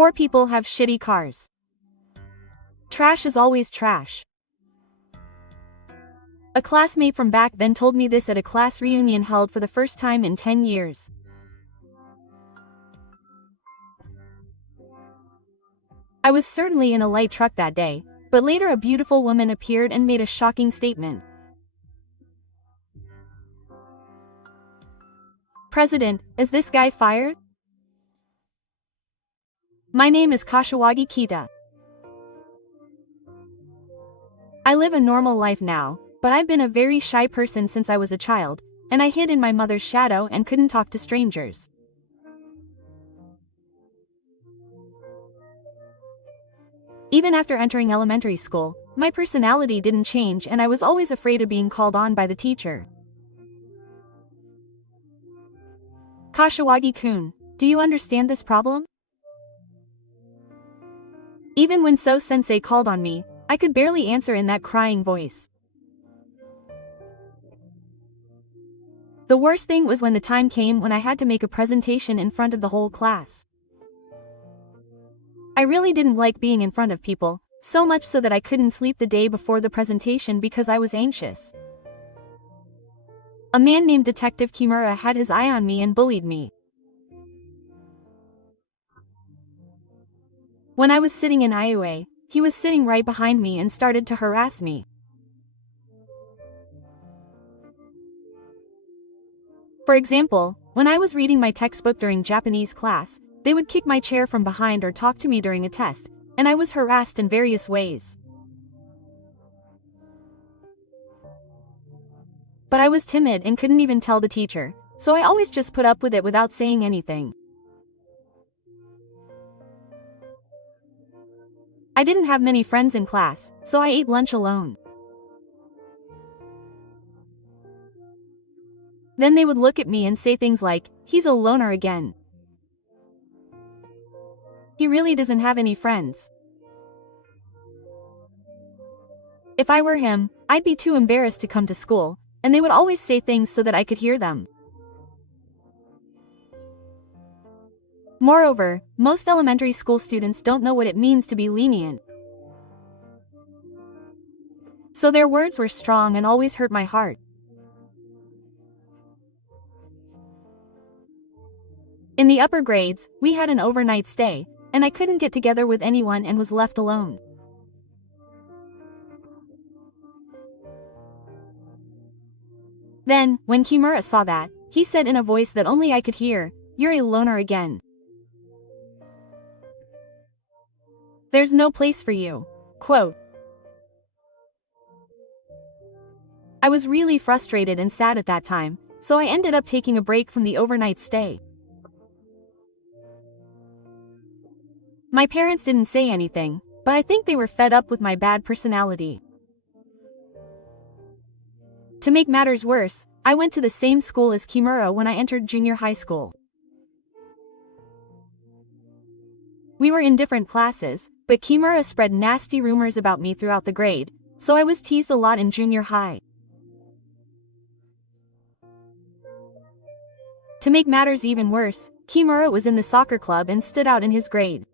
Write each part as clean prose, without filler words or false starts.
Poor people have shitty cars. Trash is always trash. A classmate from back then told me this at a class reunion held for the first time in 10 years. I was certainly in a light truck that day, but later a beautiful woman appeared and made a shocking statement. President, is this guy fired? My name is Kashiwagi Kita. I live a normal life now, but I've been a very shy person since I was a child, and I hid in my mother's shadow and couldn't talk to strangers. Even after entering elementary school, my personality didn't change and I was always afraid of being called on by the teacher. Kashiwagi-kun, do you understand this problem? Even when So-sensei called on me, I could barely answer in that crying voice. The worst thing was when the time came when I had to make a presentation in front of the whole class. I really didn't like being in front of people, so much so that I couldn't sleep the day before the presentation because I was anxious. A man named Detective Kimura had his eye on me and bullied me. When I was sitting in IUA, he was sitting right behind me and started to harass me. For example, when I was reading my textbook during Japanese class, they would kick my chair from behind or talk to me during a test, and I was harassed in various ways. But I was timid and couldn't even tell the teacher, so I always just put up with it without saying anything. I didn't have many friends in class, so I ate lunch alone. Then they would look at me and say things like, "He's a loner again. He really doesn't have any friends." If I were him, I'd be too embarrassed to come to school, and they would always say things so that I could hear them. Moreover, most elementary school students don't know what it means to be lenient. So their words were strong and always hurt my heart. In the upper grades, we had an overnight stay, and I couldn't get together with anyone and was left alone. Then, when Kimura saw that, he said in a voice that only I could hear, "You're a loner again. There's no place for you." Quote. I was really frustrated and sad at that time, so I ended up taking a break from the overnight stay. My parents didn't say anything, but I think they were fed up with my bad personality. To make matters worse, I went to the same school as Kimura when I entered junior high school. We were in different classes, but Kimura spread nasty rumors about me throughout the grade, so I was teased a lot in junior high. To make matters even worse, Kimura was in the soccer club and stood out in his grade.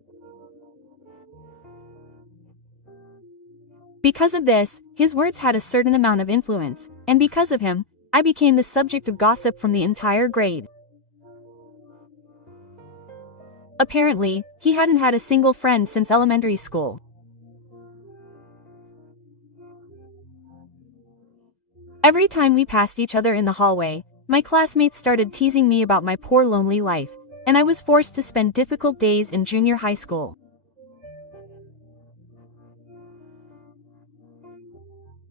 Because of this, his words had a certain amount of influence, and because of him, I became the subject of gossip from the entire grade. Apparently, he hadn't had a single friend since elementary school. Every time we passed each other in the hallway, my classmates started teasing me about my poor lonely life, and I was forced to spend difficult days in junior high school.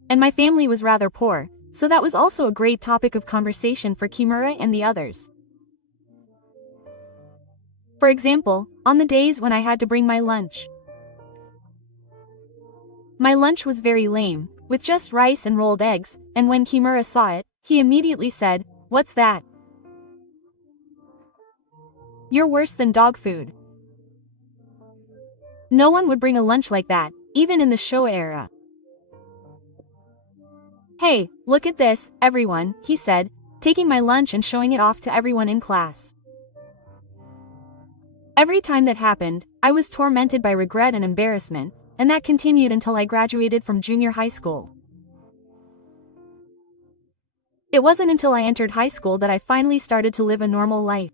And my family was rather poor, so that was also a great topic of conversation for Kimura and the others. For example, on the days when I had to bring my lunch. My lunch was very lame, with just rice and rolled eggs, and when Kimura saw it, he immediately said, "What's that? You're worse than dog food." No one would bring a lunch like that, even in the Showa era. "Hey, look at this, everyone," he said, taking my lunch and showing it off to everyone in class. Every time that happened, I was tormented by regret and embarrassment, and that continued until I graduated from junior high school. It wasn't until I entered high school that I finally started to live a normal life.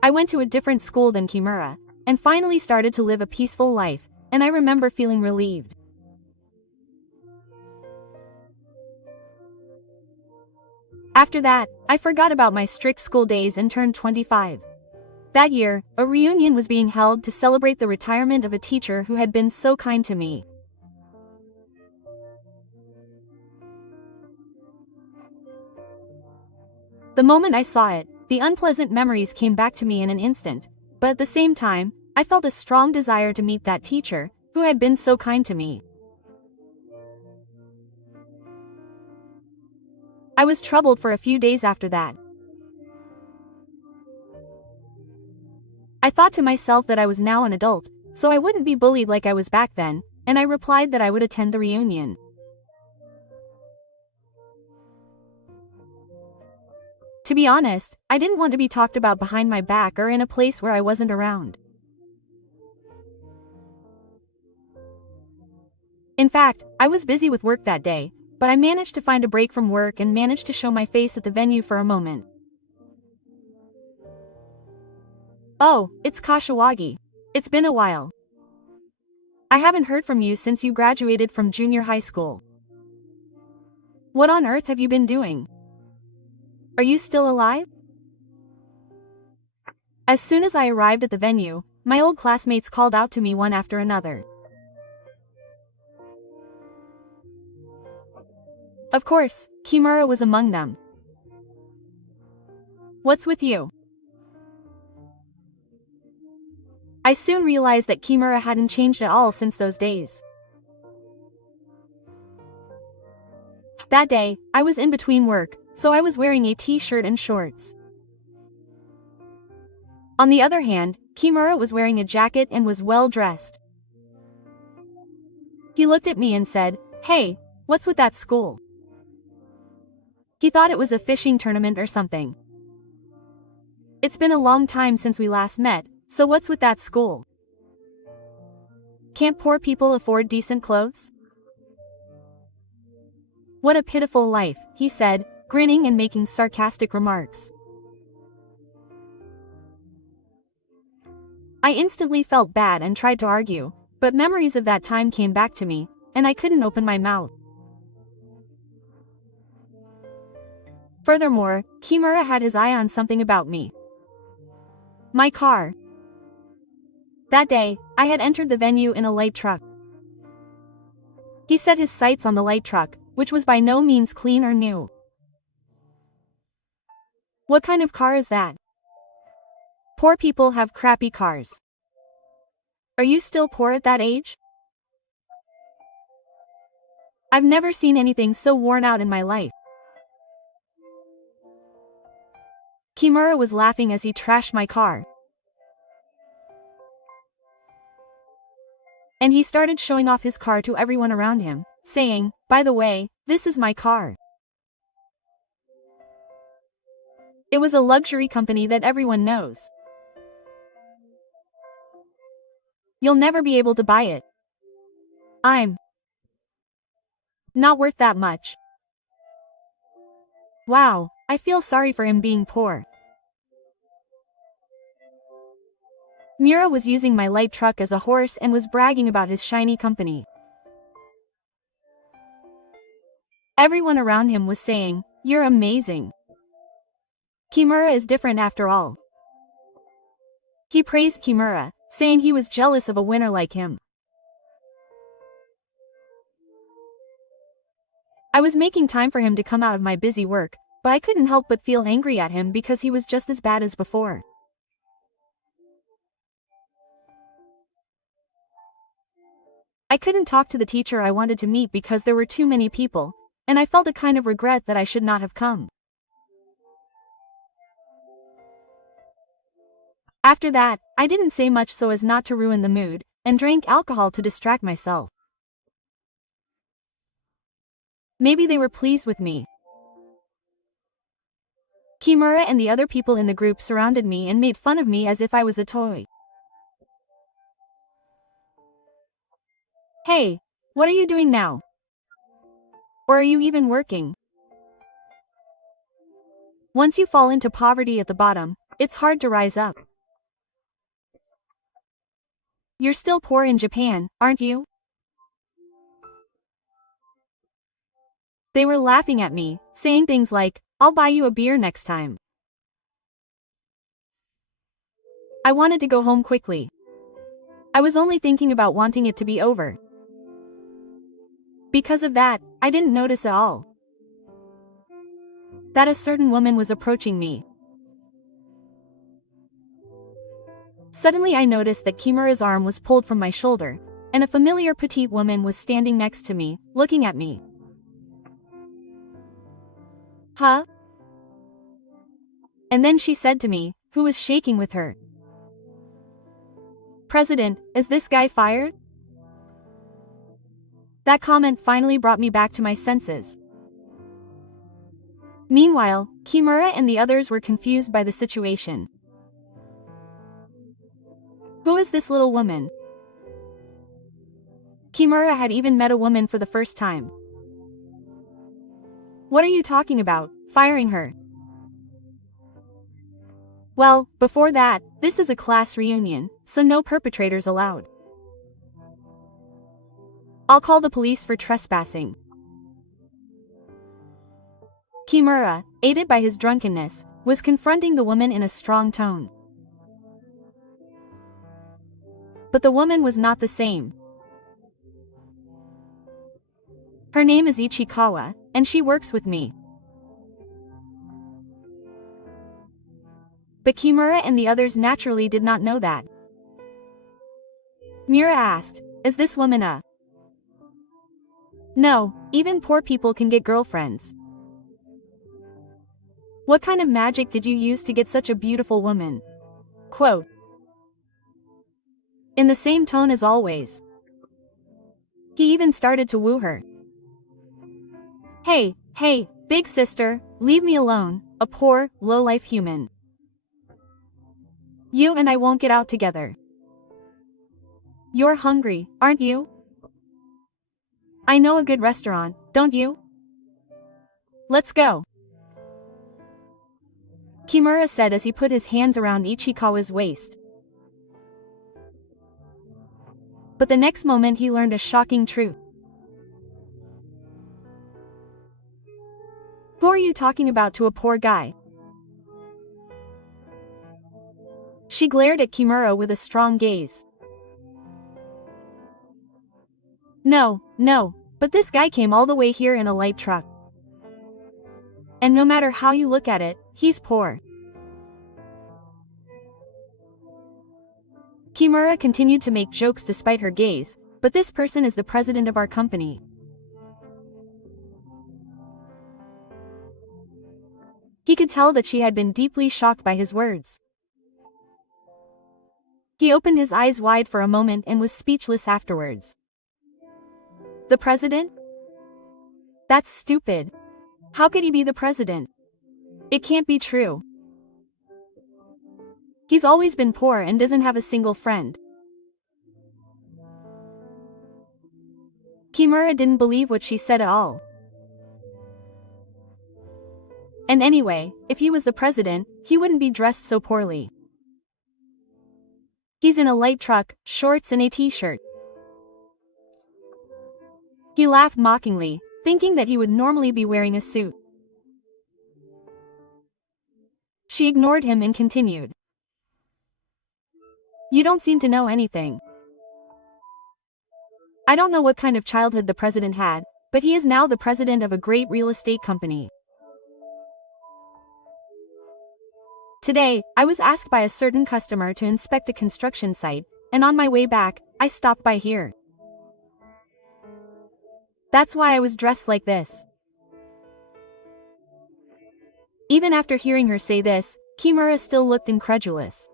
I went to a different school than Kimura, and finally started to live a peaceful life, and I remember feeling relieved. After that, I forgot about my strict school days and turned 25. That year, a reunion was being held to celebrate the retirement of a teacher who had been so kind to me. The moment I saw it, the unpleasant memories came back to me in an instant, but at the same time, I felt a strong desire to meet that teacher, who had been so kind to me. I was troubled for a few days after that. I thought to myself that I was now an adult, so I wouldn't be bullied like I was back then, and I replied that I would attend the reunion. To be honest, I didn't want to be talked about behind my back or in a place where I wasn't around. In fact, I was busy with work that day, but I managed to find a break from work and managed to show my face at the venue for a moment. Oh, it's Kashiwagi. It's been a while. I haven't heard from you since you graduated from junior high school. What on earth have you been doing? Are you still alive? As soon as I arrived at the venue, my old classmates called out to me one after another. Of course, Kimura was among them. What's with you? I soon realized that Kimura hadn't changed at all since those days. That day, I was in between work, so I was wearing a t-shirt and shorts. On the other hand, Kimura was wearing a jacket and was well dressed. He looked at me and said, "Hey, what's with that school?" He thought it was a fishing tournament or something. It's been a long time since we last met, so what's with that school? Can't poor people afford decent clothes? What a pitiful life, he said, grinning and making sarcastic remarks. I instantly felt bad and tried to argue, but memories of that time came back to me, and I couldn't open my mouth. Furthermore, Kimura had his eye on something about me. My car. That day, I had entered the venue in a light truck. He set his sights on the light truck, which was by no means clean or new. What kind of car is that? Poor people have crappy cars. Are you still poor at that age? I've never seen anything so worn out in my life. Kimura was laughing as he trashed my car. And he started showing off his car to everyone around him, saying, "By the way, this is my car." It was a luxury company that everyone knows. You'll never be able to buy it. I'm not worth that much. Wow, I feel sorry for him being poor. Mura was using my light truck as a horse and was bragging about his shiny company. Everyone around him was saying, "You're amazing. Kimura is different after all." He praised Kimura, saying he was jealous of a winner like him. I was making time for him to come out of my busy work, but I couldn't help but feel angry at him because he was just as bad as before. I couldn't talk to the teacher I wanted to meet because there were too many people, and I felt a kind of regret that I should not have come. After that, I didn't say much so as not to ruin the mood, and drank alcohol to distract myself. Maybe they were pleased with me. Kimura and the other people in the group surrounded me and made fun of me as if I was a toy. Hey, what are you doing now? Or are you even working? Once you fall into poverty at the bottom, it's hard to rise up. You're still poor in Japan, aren't you? They were laughing at me, saying things like, "I'll buy you a beer next time." I wanted to go home quickly. I was only thinking about wanting it to be over. Because of that, I didn't notice at all that a certain woman was approaching me. Suddenly I noticed that Kimura's arm was pulled from my shoulder, and a familiar petite woman was standing next to me, looking at me. Huh? And then she said to me, who was shaking with her, "President, is this guy fired?" That comment finally brought me back to my senses. Meanwhile, Kimura and the others were confused by the situation. Who is this little woman? Kimura had even met a woman for the first time. What are you talking about, firing her? Well, before that, this is a class reunion, so no perpetrators allowed. I'll call the police for trespassing. Kimura, aided by his drunkenness, was confronting the woman in a strong tone. But the woman was not the same. Her name is Ichikawa, and she works with me. But Kimura and the others naturally did not know that. Mira asked, "Is this woman a..." "No, even poor people can get girlfriends." "What kind of magic did you use to get such a beautiful woman?" Quote. In the same tone as always. He even started to woo her. Hey, big sister, leave me alone, a poor, low-life human. You and I won't get out together. You're hungry, aren't you? I know a good restaurant, don't you? Let's go. Kimura said as he put his hands around Ichikawa's waist. But the next moment he learned a shocking truth. Who are you talking about to a poor guy? She glared at Kimura with a strong gaze. No, but this guy came all the way here in a light truck. And no matter how you look at it, he's poor. Kimura continued to make jokes despite her gaze, but this person is the president of our company. He could tell that she had been deeply shocked by his words. He opened his eyes wide for a moment and was speechless afterwards. The president? That's stupid. How could he be the president? It can't be true. He's always been poor and doesn't have a single friend. Kimura didn't believe what she said at all. And anyway, if he was the president, he wouldn't be dressed so poorly. He's in a light truck, shorts and a t-shirt. He laughed mockingly, thinking that he would normally be wearing a suit. She ignored him and continued. You don't seem to know anything. I don't know what kind of childhood the president had, but he is now the president of a great real estate company. Today, I was asked by a certain customer to inspect a construction site, and on my way back, I stopped by here. That's why I was dressed like this. Even after hearing her say this, Kimura still looked incredulous.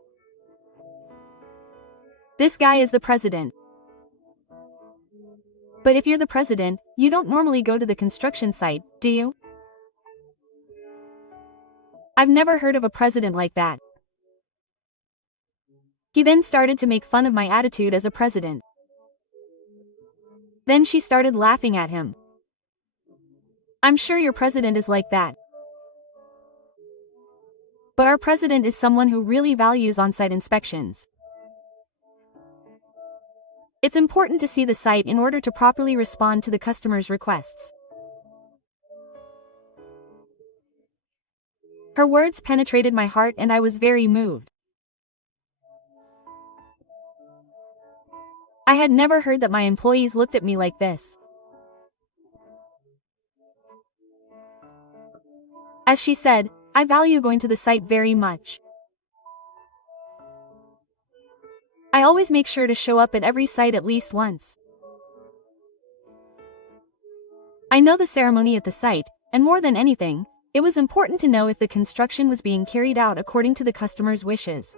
This guy is the president. But if you're the president, you don't normally go to the construction site, do you? I've never heard of a president like that. He then started to make fun of my attitude as a president. Then she started laughing at him. I'm sure your president is like that. But our president is someone who really values on-site inspections. It's important to see the site in order to properly respond to the customer's requests. Her words penetrated my heart and I was very moved. I had never heard that my employees looked at me like this. As she said, I value going to the site very much. I always make sure to show up at every site at least once. I know the ceremony at the site, and more than anything, it was important to know if the construction was being carried out according to the customer's wishes.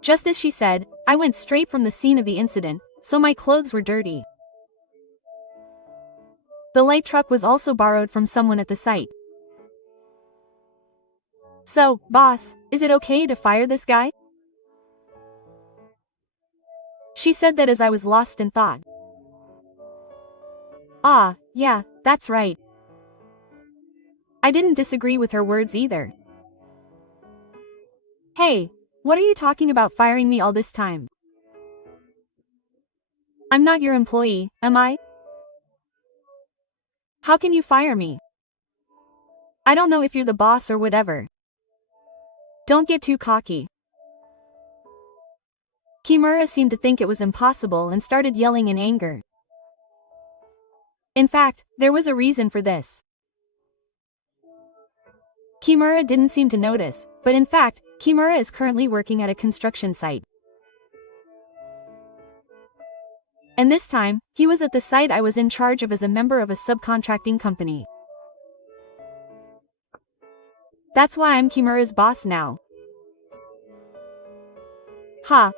Just as she said, I went straight from the scene of the incident, so my clothes were dirty. The light truck was also borrowed from someone at the site. So, boss, is it okay to fire this guy? She said that as I was lost in thought. Ah, yeah, that's right. I didn't disagree with her words either. Hey, what are you talking about firing me all this time? I'm not your employee, am I? How can you fire me? I don't know if you're the boss or whatever. Don't get too cocky. Kimura seemed to think it was impossible and started yelling in anger. In fact, there was a reason for this. Kimura didn't seem to notice, but in fact, Kimura is currently working at a construction site. And this time, he was at the site I was in charge of as a member of a subcontracting company. That's why I'm Kimura's boss now. Ha!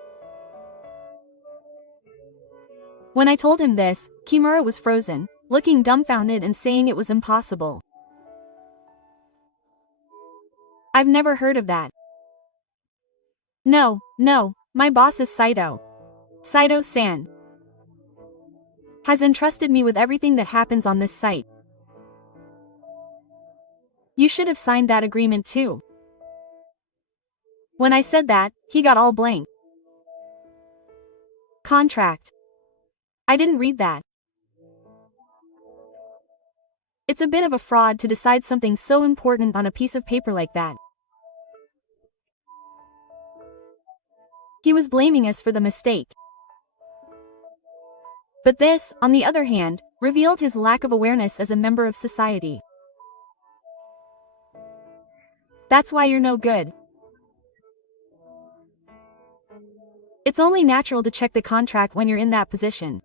When I told him this, Kimura was frozen, looking dumbfounded and saying it was impossible. I've never heard of that. No, my boss is Saito. Saito-san has entrusted me with everything that happens on this site. You should have signed that agreement too. When I said that, he got all blank. Contract. I didn't read that. It's a bit of a fraud to decide something so important on a piece of paper like that. He was blaming us for the mistake. But this, on the other hand, revealed his lack of awareness as a member of society. That's why you're no good. It's only natural to check the contract when you're in that position.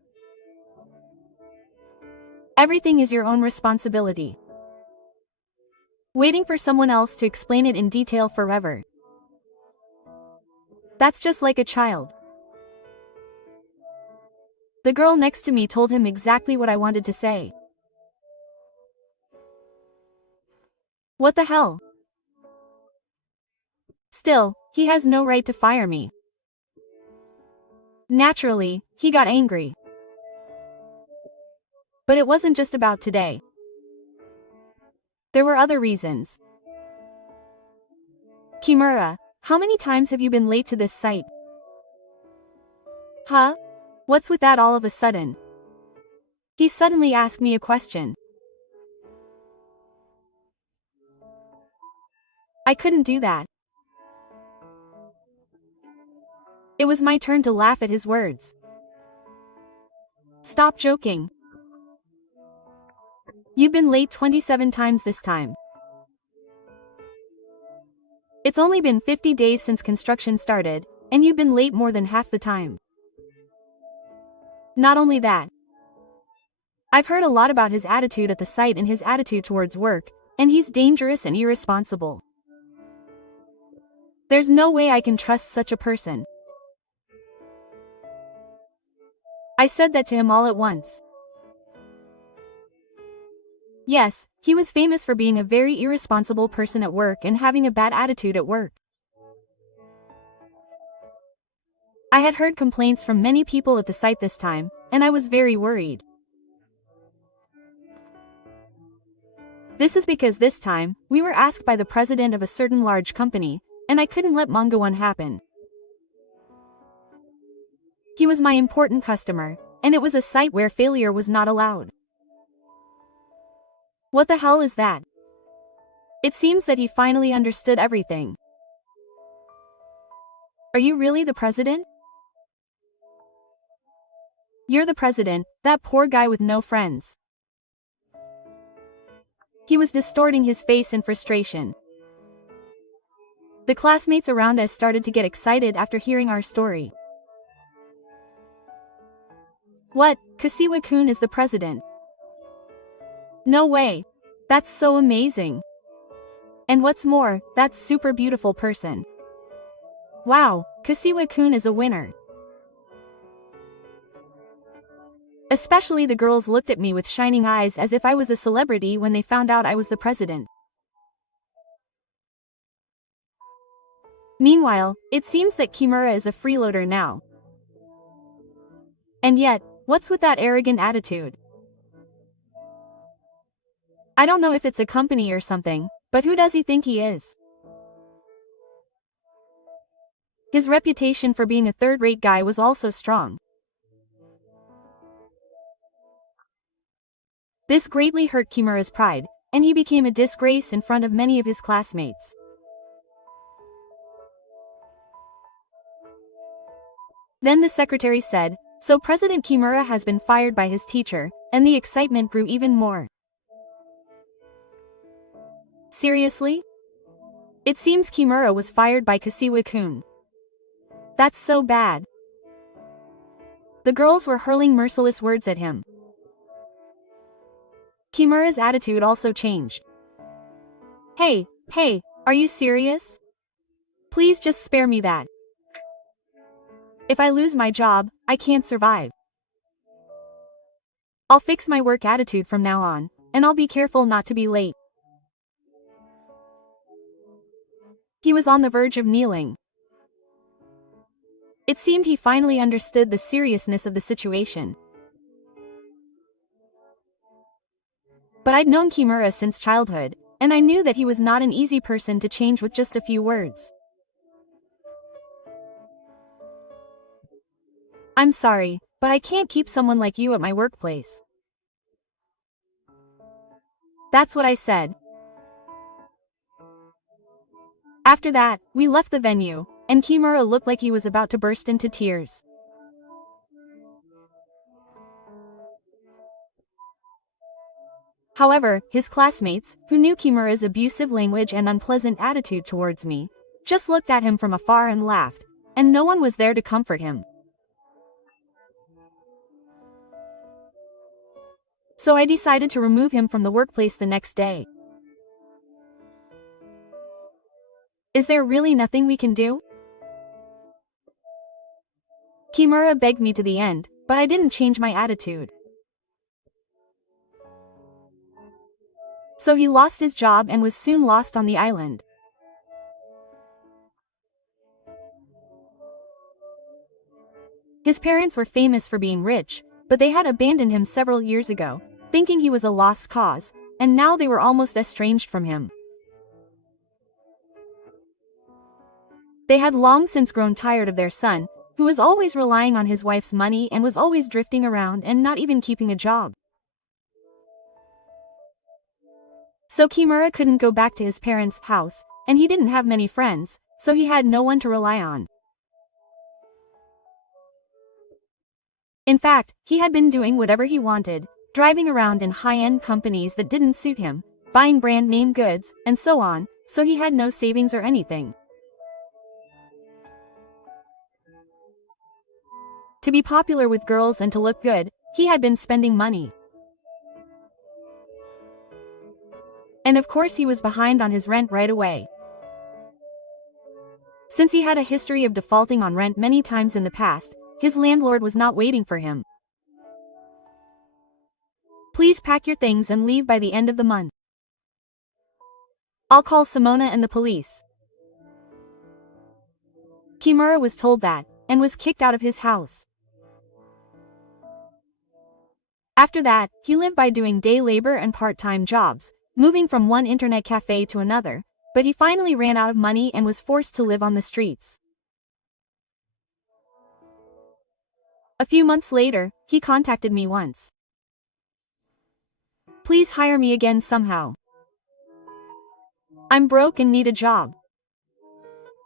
Everything is your own responsibility. Waiting for someone else to explain it in detail forever. That's just like a child. The girl next to me told him exactly what I wanted to say. What the hell? Still, he has no right to fire me. Naturally, he got angry. But it wasn't just about today. There were other reasons. Kimura, how many times have you been late to this site? Huh? What's with that all of a sudden? He suddenly asked me a question. I couldn't do that. It was my turn to laugh at his words. Stop joking. You've been late 27 times this time. It's only been 50 days since construction started, and you've been late more than half the time. Not only that. I've heard a lot about his attitude at the site and his attitude towards work, and he's dangerous and irresponsible. There's no way I can trust such a person. I said that to him all at once. Yes, He was famous for being a very irresponsible person at work and having a bad attitude at work. I had heard complaints from many people at the site this time, and I was very worried. This is because this time, we were asked by the president of a certain large company, and I couldn't let manga one happen. He was my important customer, and it was a site where failure was not allowed. What the hell is that? It seems that he finally understood everything. Are you really the president? You're the president, that poor guy with no friends. He was distorting his face in frustration. The classmates around us started to get excited after hearing our story. What, Kasiwa-kun is the president? No way. That's so amazing. And what's more, that's super beautiful person. Wow, Kasiwa-kun is a winner. Especially the girls looked at me with shining eyes as if I was a celebrity when they found out I was the president. Meanwhile, it seems that Kimura is a freeloader now. And yet, what's with that arrogant attitude? I don't know if it's a company or something, but who does he think he is? His reputation for being a third-rate guy was also strong. This greatly hurt Kimura's pride, and he became a disgrace in front of many of his classmates. Then the secretary said, "So President Kimura has been fired by his teacher," and the excitement grew even more. Seriously? It seems Kimura was fired by Kasiwa-kun. That's so bad. The girls were hurling merciless words at him. Kimura's attitude also changed. Hey, are you serious? Please just spare me that. If I lose my job, I can't survive. I'll fix my work attitude from now on, and I'll be careful not to be late. He was on the verge of kneeling. It seemed he finally understood the seriousness of the situation. But I'd known Kimura since childhood, and I knew that he was not an easy person to change with just a few words. I'm sorry, but I can't keep someone like you at my workplace. That's what I said. After that, we left the venue, and Kimura looked like he was about to burst into tears. However, his classmates, who knew Kimura's abusive language and unpleasant attitude towards me, just looked at him from afar and laughed, and no one was there to comfort him. So I decided to remove him from the workplace the next day. Is there really nothing we can do? Kimura begged me to the end, but I didn't change my attitude. So he lost his job and was soon lost on the island. His parents were famous for being rich, but they had abandoned him several years ago, thinking he was a lost cause, and now they were almost estranged from him. They had long since grown tired of their son, who was always relying on his wife's money and was always drifting around and not even keeping a job. So Kimura couldn't go back to his parents' house, and he didn't have many friends, so he had no one to rely on. In fact, he had been doing whatever he wanted, driving around in high-end companies that didn't suit him, buying brand-name goods, and so on, so he had no savings or anything. To be popular with girls and to look good, he had been spending money. And of course he was behind on his rent right away. Since he had a history of defaulting on rent many times in the past, his landlord was not waiting for him. Please pack your things and leave by the end of the month. I'll call Simona and the police. Kimura was told that, and was kicked out of his house. After that, he lived by doing day labor and part-time jobs, moving from one internet cafe to another, but he finally ran out of money and was forced to live on the streets. A few months later, he contacted me once. Please hire me again somehow. I'm broke and need a job.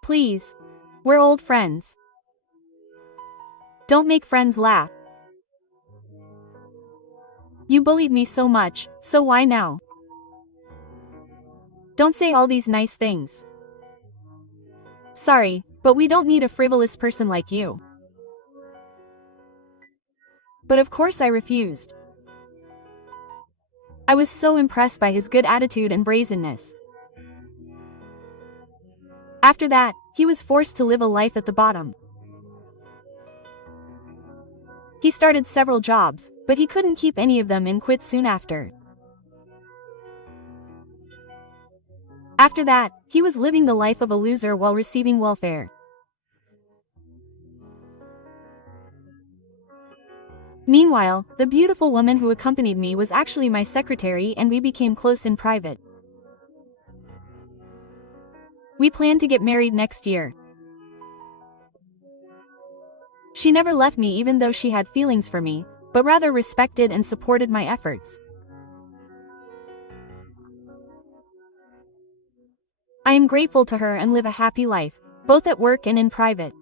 Please. We're old friends. Don't make friends laugh. You bullied me so much, so why now? Don't say all these nice things. Sorry, but we don't need a frivolous person like you. But of course I refused. I was so impressed by his good attitude and brazenness. After that, he was forced to live a life at the bottom. He started several jobs, but he couldn't keep any of them and quit soon after. After that, he was living the life of a loser while receiving welfare. Meanwhile, the beautiful woman who accompanied me was actually my secretary and we became close in private. We plan to get married next year. She never left me even though she had feelings for me, but rather respected and supported my efforts. I am grateful to her and live a happy life, both at work and in private.